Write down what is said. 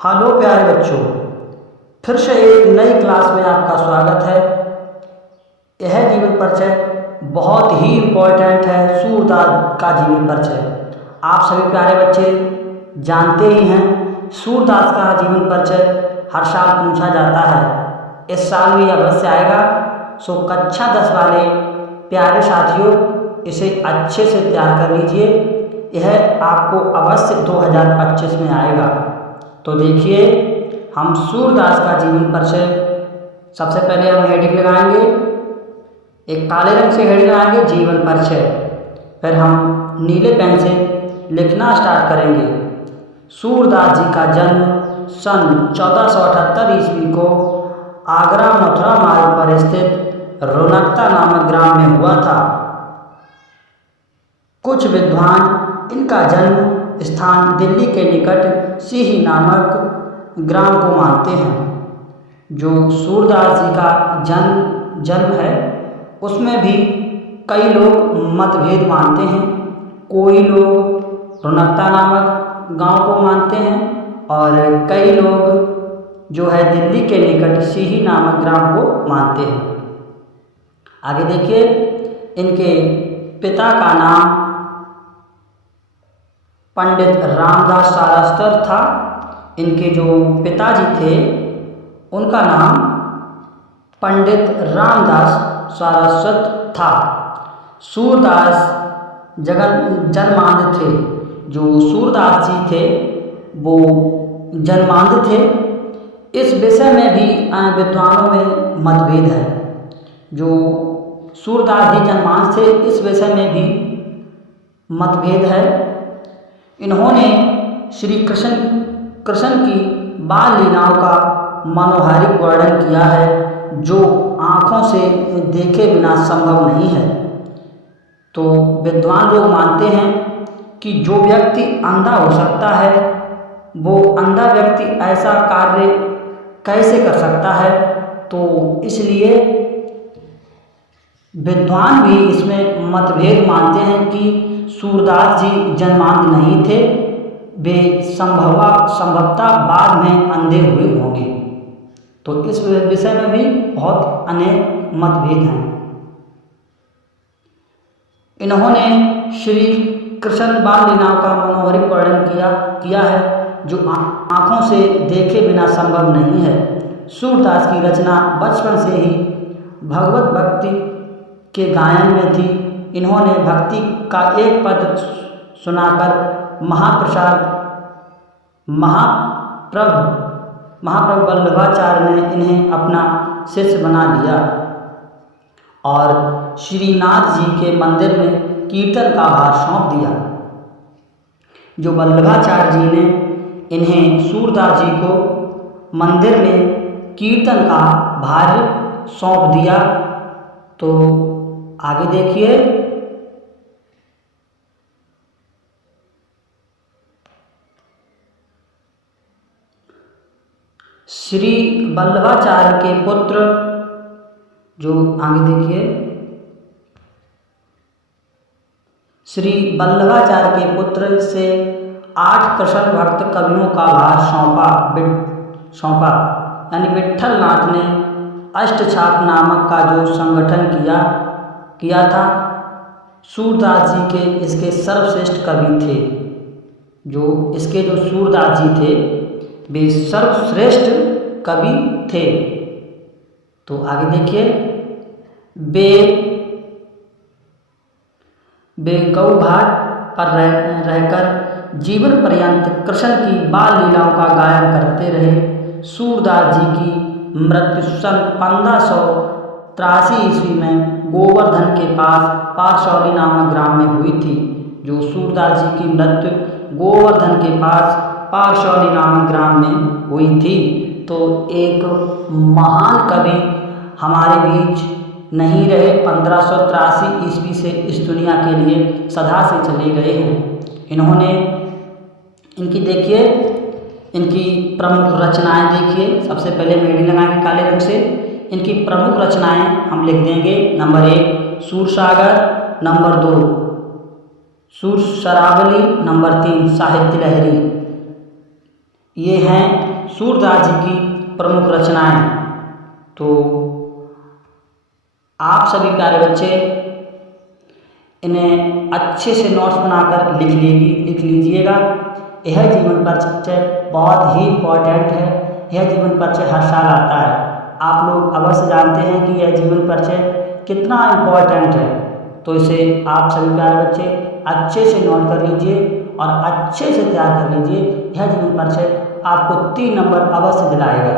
Hello प्यारे बच्चों, फिर से एक नई क्लास में आपका स्वागत है। यह जीवन परिचय बहुत ही इम्पोर्टेंट है। सूरदास का जीवन परिचय आप सभी प्यारे बच्चे जानते ही हैं। सूरदास का जीवन परिचय हर साल पूछा जाता है, इस साल भी अवश्य आएगा। सो कक्षा 10 वाले प्यारे साथियों, इसे अच्छे से तैयार कर लीजिए। यह आपको अवश्य 2025 में आएगा। तो देखिए, हम सूरदास का जीवन परिचय सबसे पहले हम हेडिंग लगाएंगे, एक काले रंग से हेडिंग लगाएंगे जीवन परिचय। फिर हम नीले पेन से लिखना स्टार्ट करेंगे। सूरदास जी का जन्म सन 1478 ईस्वी को आगरा मथुरा मार्ग पर स्थित रौनकता नामक ग्राम में हुआ था। कुछ विद्वान इनका जन्म स्थान दिल्ली के निकट सीही नामक ग्राम को मानते हैं। जो सूरदास जी का जन्म है उसमें भी कई लोग मतभेद मानते हैं। कोई लोग रौनकता नामक गांव को मानते हैं और कई लोग जो है दिल्ली के निकट सीही नामक ग्राम को मानते हैं। आगे देखिए, इनके पिता का नाम पंडित रामदास सारस्वत था। इनके जो पिताजी थे उनका नाम पंडित रामदास सारस्वत था। सूरदास जन्मांध थे। जो सूरदास जी थे वो जन्मांध थे। इस विषय में भी विद्वानों में मतभेद है। जो सूरदास जी जन्मांध थे इस विषय में भी मतभेद है। इन्होंने श्री कृष्ण की बाल लीलाओं का मनोहारिक वर्णन किया है, जो आँखों से देखे बिना संभव नहीं है। तो विद्वान लोग मानते हैं कि जो व्यक्ति अंधा हो सकता है वो अंधा व्यक्ति ऐसा कार्य कैसे कर सकता है। तो इसलिए विद्वान भी इसमें मतभेद मानते हैं कि सूरदास जी जन्मांध नहीं थे, वे संभवतः बाद में अंधे हुए होंगे। तो इस विषय में भी बहुत अनेक मतभेद हैं। इन्होंने श्री कृष्ण बाल लीलाओं का मनोहारिक वर्णन किया है, जो आँखों से देखे बिना संभव नहीं है। सूरदास की रचना बचपन से ही भगवत भक्ति के गायन में थी। इन्होंने भक्ति का एक पद सुनाकर महाप्रभु वल्लभाचार्य ने इन्हें अपना शिष्य बना लिया और श्रीनाथ जी के मंदिर में कीर्तन का भार सौंप दिया। जो वल्लभाचार्य जी ने इन्हें सूरदास जी को मंदिर में कीर्तन का भार सौंप दिया। तो आगे देखिए, श्री वल्लभाचार्य के पुत्र, जो आगे देखिए, श्री वल्लभाचार्य के पुत्र से 8 कृष्ण भक्त कवियों का भार सौंपा। यानी विट्ठल नाथ ने अष्टछाप नामक का जो संगठन किया था। सूरदास जी के इसके सर्वश्रेष्ठ कवि थे। जो इसके जो सूरदास जी थे वे सर्वश्रेष्ठ कवि थे। तो आगे देखिए, वे गौघाट पर रहकर जीवन पर्यंत कृष्ण की बाल लीलाओं का गायन करते रहे। सूरदास जी की मृत्यु सन 1583 ईस्वी में गोवर्धन के पास पारसौली नामक ग्राम में हुई थी। जो सूरदास जी की मृत्यु गोवर्धन के पास पारसौली नामक ग्राम में हुई थी। तो एक महान कवि हमारे बीच नहीं रहे। 1583 ईस्वी से इस दुनिया के लिए सदा से चले गए हैं। इन्होंने इनकी प्रमुख रचनाएं देखिए। सबसे पहले हेडिंग लगाएंगे काले रंग से। इनकी प्रमुख रचनाएं हम लिख देंगे। नंबर 1 सूरसागर, नंबर 2 सुरसरावली, नंबर 3 साहित्य लहरी। ये हैं सूरदास जी की प्रमुख रचनाएं। तो आप सभी प्यारे बच्चे इन्हें अच्छे से नोट्स बनाकर लिख लीजिएगा। यह जीवन परिचय बहुत ही इम्पोर्टेंट है। यह जीवन परिचय हर साल आता है। आप लोग अवश्य जानते हैं कि यह जीवन परिचय कितना इम्पोर्टेंट है। तो इसे आप सभी प्यारे बच्चे अच्छे से नोट कर लीजिए और अच्छे से तैयार कर लीजिए। यह जीवन परिचय आपको 3 नंबर अवश्य दिलाएगा।